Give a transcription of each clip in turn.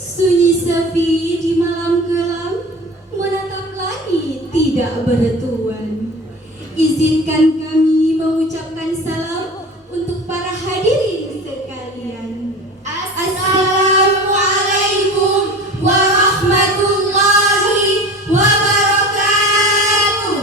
Sunyi sepi di malam kelam, menatap langit tidak bertuan. Izinkan kami mengucapkan salam untuk para hadirin sekalian. Assalamualaikum warahmatullahi wabarakatuh.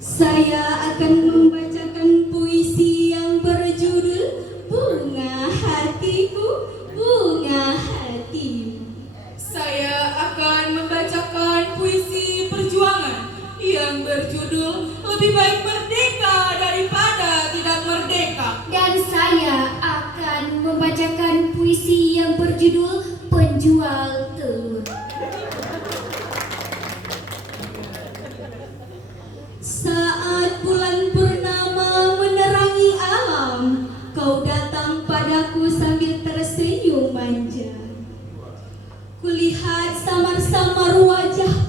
Saya akan membacakan puisi yang berjudul Bunga Hatiku, Bunga Hatimu. Saya akan membacakan puisi perjuangan yang berjudul Lebih Baik Merdeka Daripada Tidak Merdeka. Dan saya akan membacakan puisi yang berjudul Penjual Telur. Saat bulan purnama menerangi alam, kau datang padaku sambil tersenyum manja. Kulihat samar-samar wajah